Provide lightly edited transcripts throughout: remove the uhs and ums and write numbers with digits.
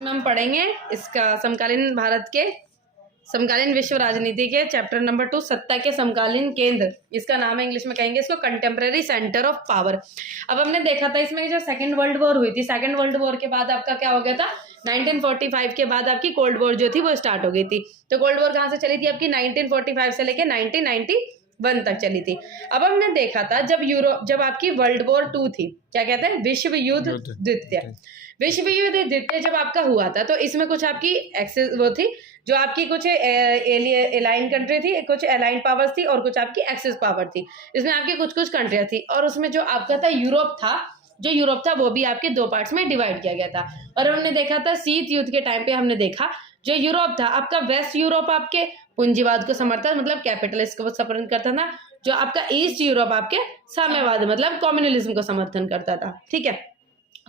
हम पढ़ेंगे इसका समकालीन भारत के समकालीन विश्व राजनीति के चैप्टर नंबर 2 सत्ता के समकालीन केंद्र। इसका नाम है, इंग्लिश में कहेंगे इसको कंटेम्प्रेरी सेंटर ऑफ पावर। अब हमने देखा था इसमें जो सेकंड वर्ल्ड वॉर हुई थी, सेकंड वर्ल्ड वॉर के बाद आपका क्या हो गया था, 1945 के बाद आपकी कोल्ड वॉर जो थी वो स्टार्ट हो गई थी। तो कोल्ड वॉर कहाँ से चली थी आपकी, 1945 से लेके 1991 तक चली थी। अब हमने देखा था जब आपकी वर्ल्ड वॉर 2 थी, क्या कहते हैं, विश्व युद्ध द्वितीय। विश्व युद्ध द्वितीय जब आपका हुआ था तो इसमें कुछ आपकी एक्सेस वो थी, जो आपकी कुछ एलाइन कंट्री थी, कुछ अलाइन पावर्स थी और कुछ आपकी एक्सेस पावर थी। इसमें आपकी कुछ कुछ कंट्रियां थी और उसमें जो आपका था यूरोप था, जो यूरोप था वो भी आपके दो पार्ट्स में डिवाइड किया गया था। और हमने देखा था शीत युद्ध के टाइम पे हमने देखा जो यूरोप था आपका, वेस्ट यूरोप आपके पूंजीवाद को समर्थन मतलब कैपिटलिस्ट को समर्थन करता था, जो आपका ईस्ट यूरोप आपके साम्यवाद मतलब कम्युनलिज्म को समर्थन करता था। ठीक है,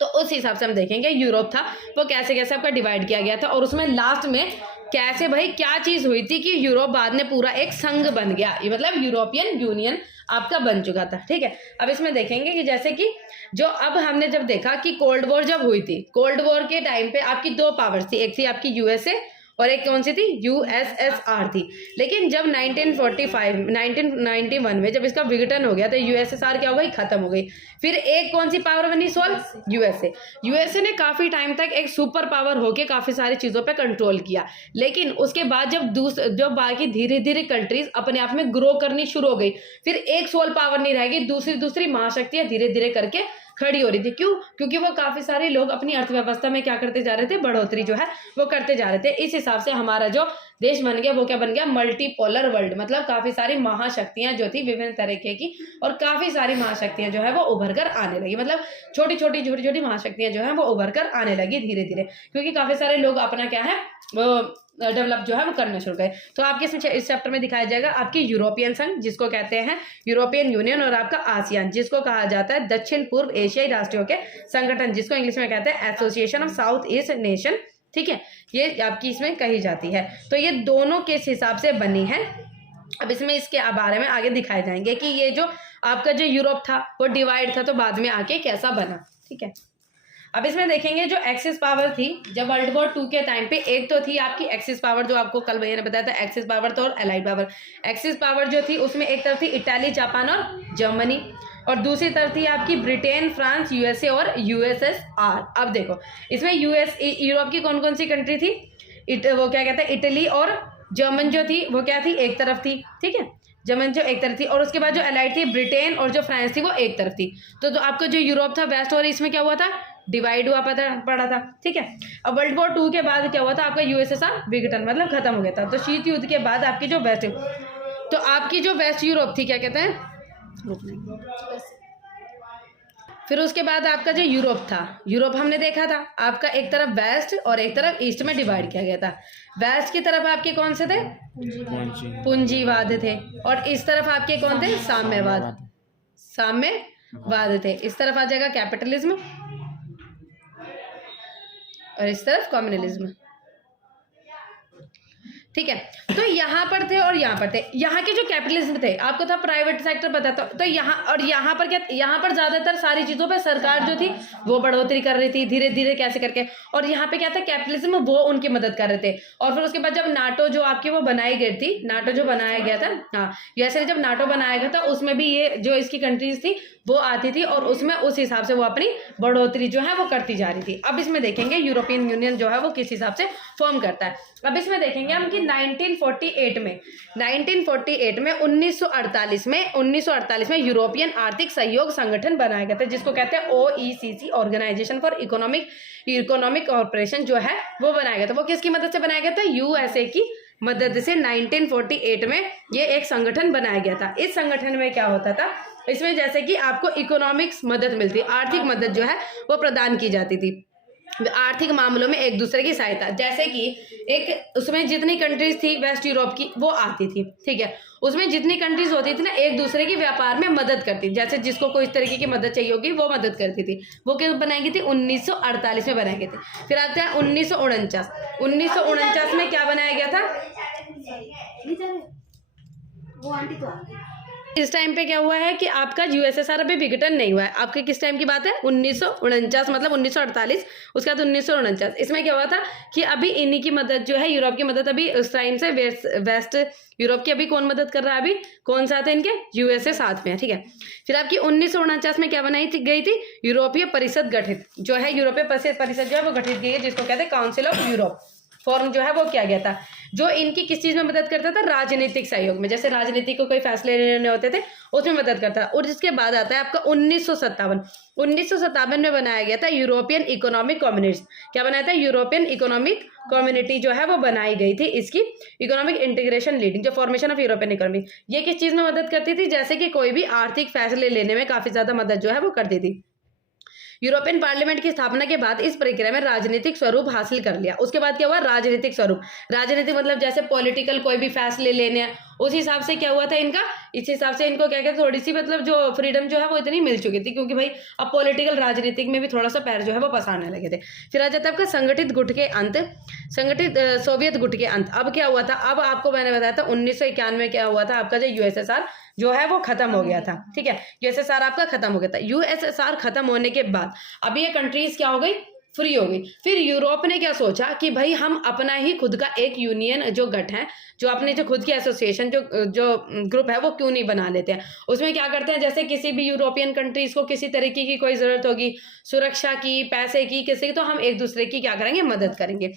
तो उस हिसाब से हम देखेंगे यूरोप था वो कैसे कैसे आपका डिवाइड किया गया था और उसमें लास्ट में कैसे भाई क्या चीज हुई थी कि यूरोप बाद में पूरा एक संघ बन गया, ये मतलब यूरोपियन यूनियन आपका बन चुका था। ठीक है, अब इसमें देखेंगे कि जैसे कि जो अब हमने जब देखा कि कोल्ड वॉर जब हुई थी, कोल्ड वॉर के टाइम पे आपकी दो पावर्स थी, एक थी आपकी यूएसए और एक कौन सी थी, यूएसएसआर थी। लेकिन जब 1991 में जब इसका विघटन हो गया तो यूएसएसआर क्या हो गई, खत्म हो गई। फिर एक कौन सी पावर बनी, यूएसए। यूएसए ने काफी टाइम तक एक सुपर पावर होके काफी सारी चीजों पे कंट्रोल किया, लेकिन उसके बाद जब बाकी धीरे धीरे कंट्रीज अपने आप में ग्रो करनी शुरू हो गई, फिर एक सोल पावर नहीं रहेगी, दूसरी महाशक्तियां धीरे धीरे करके खड़ी हो रही थी। क्यों? क्योंकि वो काफी सारे लोग अपनी अर्थव्यवस्था में क्या करते जा रहे थे, बढ़ोतरी जो है वो करते जा रहे थे। इस हिसाब से हमारा जो देश बन गया वो क्या बन गया, मल्टीपोलर वर्ल्ड, मतलब काफी सारी महाशक्तियां जो थी विभिन्न तरीके की, और काफी सारी महाशक्तियां जो है वो उभर कर आने लगी, मतलब छोटी छोटी महाशक्तियां जो है वो उभर कर आने लगी धीरे धीरे, क्योंकि काफी सारे लोग अपना क्या है वो डेवलप जो है वो करने शुरू गए। तो आपके इस चैप्टर में दिखाया जाएगा आपकी यूरोपियन संघ जिसको कहते हैं यूरोपियन यूनियन, और आपका आसियान जिसको कहा जाता है दक्षिण पूर्व एशियाई राष्ट्रों के संगठन, जिसको इंग्लिश में कहते हैं association of south east nation. ठीक है, ये आपकी इसमें कही जाती है। तो ये दोनों किस हिसाब से बनी है, अब इसमें इसके बारे में आगे दिखाए जाएंगे कि ये जो आपका जो यूरोप था वो डिवाइड था तो बाद में आके कैसा बना। ठीक है, अब इसमें देखेंगे जो एक्सिस पावर थी जब वर्ल्ड वॉर 2 के टाइम पे, एक तो थी आपकी एक्सिस पावर जो आपको कल भैया ने बताया था, एक्सिस पावर तो और एलाइड पावर। एक्सिस पावर जो थी उसमें एक तरफ थी इटाली, जापान और जर्मनी, और दूसरी तरफ थी आपकी ब्रिटेन, फ्रांस, यूएसए और यूएसएसआर। अब देखो इसमें यूरोप की कौन कौन सी कंट्री थी, वो क्या कहते हैं, इटली और जर्मन जो थी वो क्या थी, एक तरफ थी। ठीक है, जर्मन जो एक तरफ थी, और उसके बाद जो एलाइड थी ब्रिटेन और जो फ्रांस थी वो एक तरफ थी। तो आपका जो यूरोप था वेस्ट और इसमें क्या हुआ था, डिवाइड हुआ पड़ा था। ठीक है, अब वर्ल्ड वॉर 2 के बाद क्या हुआ था, आपका यूएसएसआर विघटन मतलब खत्म हो गया था। तो शीत युद्ध के बाद आपकी जो वेस्ट, तो आपकी जो वेस्ट यूरोप थी क्या कहते हैं, फिर उसके बाद आपका जो यूरोप था, यूरोप हमने देखा था आपका एक तरफ वेस्ट और एक तरफ ईस्ट में डिवाइड किया गया था। वेस्ट की तरफ आपके कौन से थे, पूंजीवाद थे, और इस तरफ आपके कौन थे, साम्यवाद थे। इस तरफ आ जाएगा कैपिटलिज्म और इस तरफ कम्युनलिज्म। ठीक है, तो यहाँ पर थे और यहाँ पर थे। यहाँ के जो कैपिटलिज्म थे आपको था प्राइवेट सेक्टर पता था, तो यहाँ और यहाँ पर क्या, यहाँ पर ज्यादातर सारी चीजों पे सरकार जो थी वो बढ़ोतरी कर रही थी धीरे धीरे कैसे करके, और यहाँ पे क्या था, कैपिटलिज्म वो उनकी मदद कर रहे थे। और फिर उसके बाद जब नाटो जो आपकी वो बनाई गई थी, नाटो जो बनाया गया था, हाँ यूएसए जब नाटो बनाया गया था उसमें भी ये जो इसकी कंट्रीज थी वो आती थी और उसमें उस हिसाब से वो अपनी बढ़ोतरी जो है वो करती जा रही थी। अब इसमें देखेंगे यूरोपियन यूनियन जो है वो किस हिसाब से फॉर्म करता है। अब इसमें देखेंगे हम कि 1948 में 1948 में यूरोपियन आर्थिक सहयोग संगठन बनाया गया था जिसको कहते हैं ओईसीसी, ऑर्गेनाइजेशन फॉर इकोनॉमिक कॉर्पोरेशन जो है वो बनाया गया था। वो किसकी मदद से बनाया गया था, यूएसए की मदद से 1948 में ये एक संगठन बनाया गया था। इस संगठन में क्या होता था, इसमें जैसे कि आपको इकोनॉमिक्स मदद मिलती, आर्थिक मदद जो है वो प्रदान की जाती थी, आर्थिक मामलों में एक दूसरे की सहायता। जैसे कि एक उसमें जितनी कंट्रीज थी वेस्ट यूरोप की वो आती थी, ठीक है, उसमें जितनी कंट्रीज होती थी ना एक दूसरे की व्यापार में मदद करती थी, जैसे जिसको कोई इस तरीके की मदद चाहिए होगी वो मदद करती थी। वो क्या बनाई गई थी, 1948 में बनाई गई थी। फिर आते हैं 1949 में क्या बनाया गया था, इस टाइम पे क्या हुआ है कि आपका यूएसएसआर अभी विघटन नहीं हुआ है। आपके किस टाइम की बात है? 1949, मतलब 1948, उसके बाद 1949। इसमें क्या हुआ था कि अभी इन्हीं की मदद जो है, यूरोप की मदद अभी उस टाइम से वेस्ट यूरोप की अभी कौन मदद कर रहा है? अभी कौन साथ है इनके? यूएसए साथ में है, ठीक है। फिर आपकी 1949 में क्या बनाई गई थी? यूरोपीय परिषद गठित जो है, यूरोपीय परिषद जो है वो गठित की गई है, जिसको कहते हैं काउंसिल ऑफ यूरोप। फॉर्म जो है वो किया गया था, जो इनकी किस चीज में मदद करता था? राजनीतिक सहयोग में। जैसे राजनीति को कोई फैसले लेने होते थे उसमें मदद करता। और जिसके बाद आता है आपका 1957 में बनाया गया था यूरोपियन इकोनॉमिक कम्युनिटी। क्या बनाया था? यूरोपियन इकोनॉमिक कम्युनिटी जो है वो बनाई गई थी। इसकी इकोनॉमिक इंटीग्रेशन लीडिंग, जो फॉर्मेशन ऑफ यूरोपियन इकोनॉमी, ये किस चीज में मदद करती थी? जैसे कि कोई भी आर्थिक फैसले लेने में काफी ज्यादा मदद जो है वो करती थी। यूरोपियन पार्लियामेंट की स्थापना के बाद इस प्रक्रिया में राजनीतिक स्वरूप हासिल कर लिया। उसके बाद क्या हुआ? राजनीतिक स्वरूप। राजनीतिक मतलब जैसे पॉलिटिकल कोई भी फैसले लेने हैं, उस हिसाब से क्या हुआ था इनका? इस हिसाब से इनको क्या कहते, थोड़ी सी मतलब जो फ्रीडम जो है वो इतनी मिल चुकी थी, क्योंकि भाई अब पॉलिटिकल राजनीतिक में भी थोड़ा सा पैर जो है वो पसारने लगे थे। फिर आ जाता है आपका संगठित गुट के अंत, संगठित सोवियत गुट के अंत। अब क्या हुआ था? अब आपको मैंने बताया था 1991 में क्या हुआ था, आपका जो यूएसएसआर जो है वो खत्म हो गया था, ठीक है। यूएसएसआर आपका खत्म हो गया था। यूएसएसआर खत्म होने के बाद अब ये कंट्रीज क्या हो गई? फ्री हो गई। फिर यूरोप ने क्या सोचा कि भाई हम अपना ही खुद का एक यूनियन जो गठ है, जो अपने जो खुद की एसोसिएशन जो ग्रुप है वो क्यों नहीं बना लेते हैं। उसमें क्या करते हैं, जैसे किसी भी यूरोपियन कंट्रीज को किसी तरीके की कोई जरूरत होगी, सुरक्षा की, पैसे की, किसी की, तो हम एक दूसरे की क्या करेंगे? मदद करेंगे।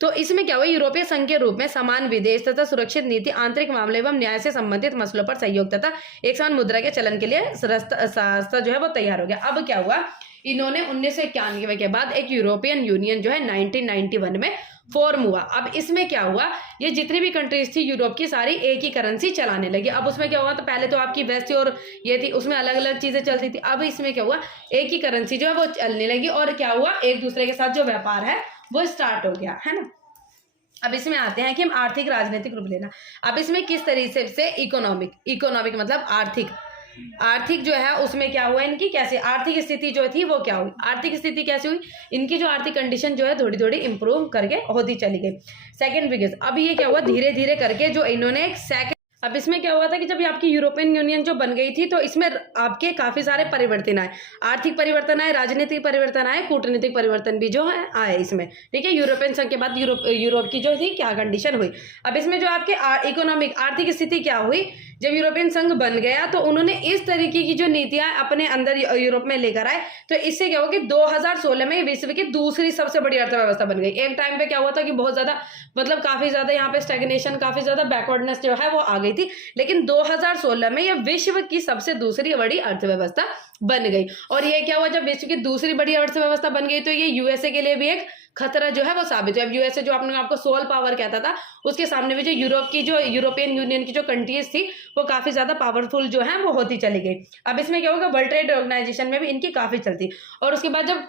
तो इसमें क्या हुआ? यूरोपीय संघ के रूप में समान विदेश तथा सुरक्षित नीति, आंतरिक मामले एवं न्याय से संबंधित मसलों पर सहयोग तथा एक समान मुद्रा के चलन के लिए रास्ता जो है वो तैयार हो गया। अब क्या हुआ? इन्होंने 1991 के बाद एक यूरोपियन यूनियन जो है 1991 में फॉर्म हुआ। अब इसमें क्या हुआ? ये जितनी भी कंट्रीज थी यूरोप की, सारी एक ही करेंसी चलाने लगी। अब उसमें क्या हुआ? तो पहले तो आपकी वेस्ट और ये थी, उसमें अलग अलग चीजें चलती थी। अब इसमें क्या हुआ? एक ही करेंसी जो है वो चलने लगी, और क्या हुआ? एक दूसरे के साथ जो व्यापार है वो स्टार्ट हो गया, है ना। अब इसमें आते हैं कि हम आर्थिक राजनीतिक रूप लेना। अब इसमें किस तरीके से इकोनॉमिक मतलब आर्थिक जो है उसमें क्या हुआ? इनकी कैसे आर्थिक स्थिति जो थी वो क्या हुई? आर्थिक स्थिति कैसे हुई? इनकी जो आर्थिक कंडीशन जो है थोड़ी थोड़ी इंप्रूव करके होती चली गई। सेकंड बिगेस्ट, अब ये क्या हुआ? धीरे धीरे करके जो इन्होंने एक सेकंड, अब इसमें क्या हुआ था कि जब आपकी यूरोपियन यूनियन जो बन गई थी, तो इसमें आपके काफी सारे परिवर्तन आए, आर्थिक परिवर्तन आए, राजनीतिक परिवर्तन आए, कूटनीतिक परिवर्तन भी जो है आए इसमें, ठीक है। यूरोपियन संघ के बाद यूरोप की जो थी क्या कंडीशन हुई। अब इसमें जो आपके इकोनॉमिक आर्थिक स्थिति क्या हुई? जब यूरोपियन संघ बन गया तो उन्होंने इस तरीके की जो नीतियां अपने अंदर यूरोप में लेकर आए, तो इससे क्या हुआ कि 2016 में विश्व की दूसरी सबसे बड़ी अर्थव्यवस्था बन गई। एक टाइम पे क्या हुआ था कि बहुत ज्यादा मतलब काफी ज्यादा यहाँ पे स्टैग्नेशन, काफी ज्यादा बैकवर्डनेस जो है वो आ गई थी, लेकिन 2016 में ये विश्व की सबसे दूसरी बड़ी अर्थव्यवस्था बन गई। और ये क्या हुआ? जब विश्व की दूसरी बड़ी अर्थव्यवस्था बन गई तो ये यूएसए के लिए भी एक खतरा जो है वो साबित हुआ। अब यूएसए जो आपको सोल पावर कहता था, उसके सामने भी जो यूरोपियन यूनियन की जो कंट्रीज थी वो काफी ज्यादा पावरफुल जो है वो होती चली गई। अब इसमें क्या होगा? वर्ल्ड ट्रेड ऑर्गेनाइजेशन में भी इनकी काफी चलती, और उसके बाद जब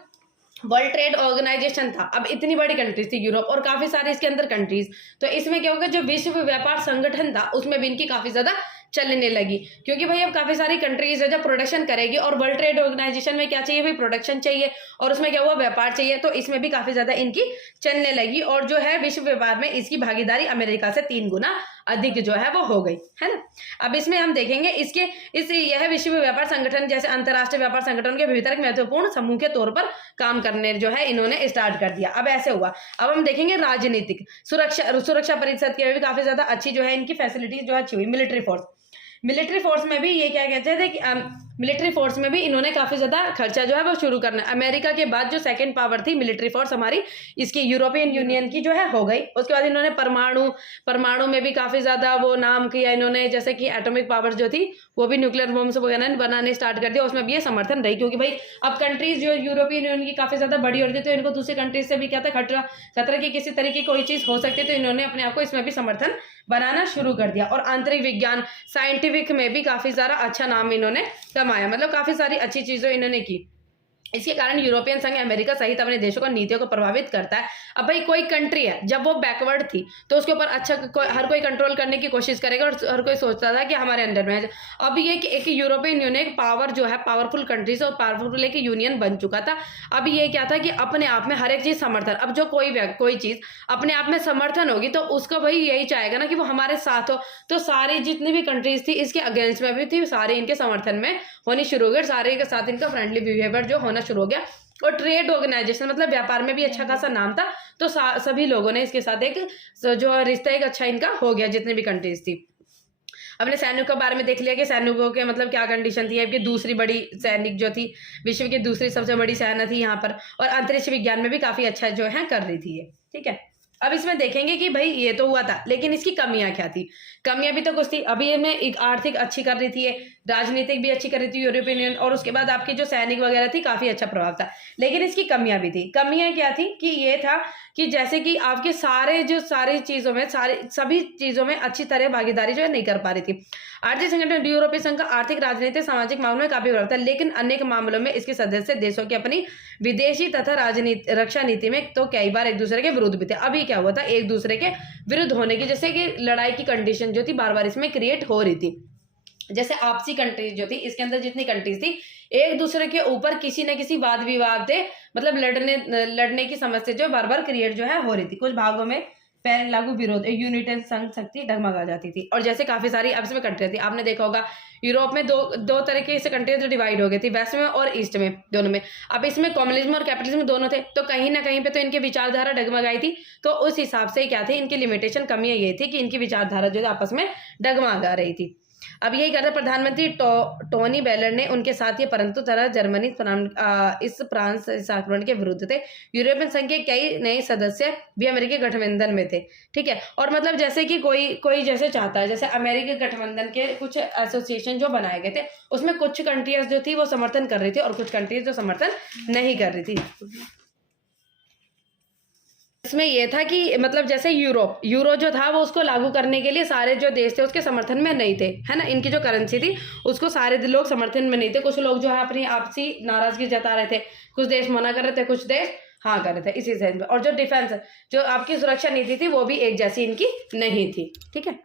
वर्ल्ड ट्रेड ऑर्गेनाइजेशन था, अब इतनी बड़ी कंट्रीज थी यूरोप और काफी सारे इसके अंदर कंट्रीज, तो इसमें क्या होगा? जो विश्व व्यापार संगठन था उसमें भी इनकी काफी ज्यादा चलने लगी, क्योंकि भाई अब काफी सारी कंट्रीज है जब प्रोडक्शन करेगी, और वर्ल्ड ट्रेड ऑर्गेनाइजेशन में क्या चाहिए भाई? प्रोडक्शन चाहिए, और उसमें क्या हुआ? व्यापार चाहिए, तो इसमें भी काफी ज्यादा इनकी चलने लगी, और जो है विश्व व्यापार में इसकी भागीदारी अमेरिका से 3 गुना अधिक जो है वो हो गई, है ना। अब इसमें हम देखेंगे यह विश्व व्यापार संगठन जैसे अंतरराष्ट्रीय व्यापार संगठन के भीतर एक महत्वपूर्ण समूह के तौर पर काम करने जो है इन्होंने स्टार्ट कर दिया। अब ऐसे हुआ। अब हम देखेंगे राजनीतिक सुरक्षा परिषद की भी काफी ज्यादा अच्छी जो है इनकी फैसिलिटी जो अच्छी हुई। मिलिट्री फोर्स में भी ये क्या कहते थे कि मिलिट्री फोर्स में भी इन्होंने काफी ज्यादा खर्चा जो है वो शुरू करना। अमेरिका के बाद जो सेकंड पावर थी मिलिट्री फोर्स हमारी इसकी यूरोपियन यूनियन की जो है हो गई। उसके बाद इन्होंने परमाणु में भी काफी ज्यादा वो नाम किया इन्होंने, जैसे कि एटॉमिक पावर जो थी वो भी न्यूक्लियर बॉम्ब्स वगैरह बनाने स्टार्ट कर दिया, उसमें भी ये समर्थन रही, क्योंकि भाई अब कंट्रीज जो यूरोपियन यूनियन की काफी ज्यादा बड़ी हो रही थी, तो इनको दूसरी कंट्रीज से भी क्या था खतरा की किसी तरीके की कोई चीज हो सकती है, तो इन्होंने अपने आप को इसमें भी समर्थन बनाना शुरू कर दिया। और आंतरिक विज्ञान साइंटिफिक में भी काफी सारा अच्छा नाम इन्होंने कमाया, मतलब काफी सारी अच्छी चीजें इन्होंने की। इसके कारण यूरोपियन संघ अमेरिका सहित अपने देशों को नीतियों को प्रभावित करता है। अब भाई कोई कंट्री है, जब वो बैकवर्ड थी तो उसके ऊपर हर कोई कंट्रोल करने की कोशिश करेगा और हर कोई सोचता था कि हमारे अंडर में है। अब ये कि एक यूरोपियन यूनियन एक पावर जो है पावरफुल कंट्रीज और पावरफुल एक यूनियन बन चुका था। अब ये क्या था कि अपने आप में हर एक चीज समर्थन, अब जो कोई चीज अपने आप में समर्थन होगी तो उसका भाई यही चाहेगा ना कि वो हमारे साथ हो। तो सारी जितनी भी कंट्रीज थी इसके अगेंस्ट में भी थी, सारे इनके समर्थन में होनी शुरू हो गई, सारे के साथ इनका फ्रेंडली बिहेवियर जो होना शुरू हो गया। और ट्रेड ऑर्गेनाइजेशन मतलब व्यापार में भी अच्छा खासा नाम था, तो सभी लोगों ने इसके साथ एक जो रिश्ता एक अच्छा इनका हो गया जितने भी कंट्रीज थी। अपने सैनिक के बारे में देख लिया कि सैनिकों के मतलब क्या कंडीशन थी। आपकी दूसरी बड़ी सैनिक जो थी, विश्व की दूसरी सबसे बड़ी सेना थी यहाँ पर, और अंतरिक्ष विज्ञान में भी काफी अच्छा जो है कर रही थी ये। ठीक है, अब इसमें देखेंगे कि भाई ये तो हुआ था, लेकिन इसकी कमियां क्या थी। कमियां भी तो कुछ थी। अभी ये में एक आर्थिक अच्छी कर रही थी, राजनीतिक भी अच्छी कर रही थी यूरोपियन यूनियन, और उसके बाद आपकी जो सैनिक वगैरह थी काफी अच्छा प्रभाव था। लेकिन इसकी कमियां भी थी। कमियां क्या थी कि ये था कि जैसे कि आपके सारी चीजों में सभी चीजों में अच्छी तरह भागीदारी जो है नहीं कर पा रही थी। आर्थिक संगठन यूरोपीय संघ का आर्थिक, राजनीतिक, सामाजिक मामलों में काफी प्रभाव था, लेकिन अनेक मामलों में इसके सदस्य देशों की अपनी विदेशी तथा राजनीति रक्षा नीति में तो कई बार एक दूसरे के विरुद्ध भी थे। अभी क्या हुआ था, एक दूसरे के विरुद्ध होने की, जैसे कि लड़ाई की कंडीशन जो थी बार बार इसमें क्रिएट हो रही थी। जैसे आपसी कंट्रीज जो थी, इसके अंदर जितनी कंट्रीज थी एक दूसरे के ऊपर किसी न किसी वाद विवाद से मतलब लड़ने की समस्या जो बार बार क्रिएट जो है हो रही थी। कुछ भागों में पैर लागू विरोध यूनिटन संघ शक्ति डगमगा जाती थी। और जैसे काफी सारी अब इसमें कंट्री थी, आपने देखा होगा यूरोप में दो तरीके से कंट्रीज डिवाइड हो गई थी, वेस्ट में और ईस्ट में, दोनों में। अब इसमें कम्युनिज्म और कैपिटलिज्म दोनों थे, तो कहीं ना कहीं पे तो इनकी विचारधारा डगमगाई थी। तो उस हिसाब से क्या थी, इनकी लिमिटेशन कमियां ये थी कि इनकी विचारधारा जो आपस में डगमगा रही थी। अब यही कहते प्रधानमंत्री टोनी बेलर ने उनके साथ ये, परंतु तरह जर्मनी इस फ्रांस इस आक्रमण के विरुद्ध थे। यूरोपियन संघ के कई नए सदस्य भी अमेरिकी गठबंधन में थे। ठीक है, और मतलब जैसे कि कोई जैसे चाहता है, जैसे अमेरिकी गठबंधन के कुछ एसोसिएशन जो बनाए गए थे उसमें कुछ कंट्रीज जो थी वो समर्थन कर रही थी और कुछ कंट्रीज जो समर्थन नहीं कर रही थी। इसमें यह था कि मतलब जैसे यूरो जो था वो उसको लागू करने के लिए सारे जो देश थे उसके समर्थन में नहीं थे, है ना। इनकी जो करेंसी थी उसको सारे लोग समर्थन में नहीं थे। कुछ लोग जो है अपनी आपसी नाराजगी जता रहे थे, कुछ देश मना कर रहे थे, कुछ देश हाँ कर रहे थे इसी सेंस में। और जो डिफेंस जो आपकी सुरक्षा नीति थी वो भी एक जैसी इनकी नहीं थी। ठीक है।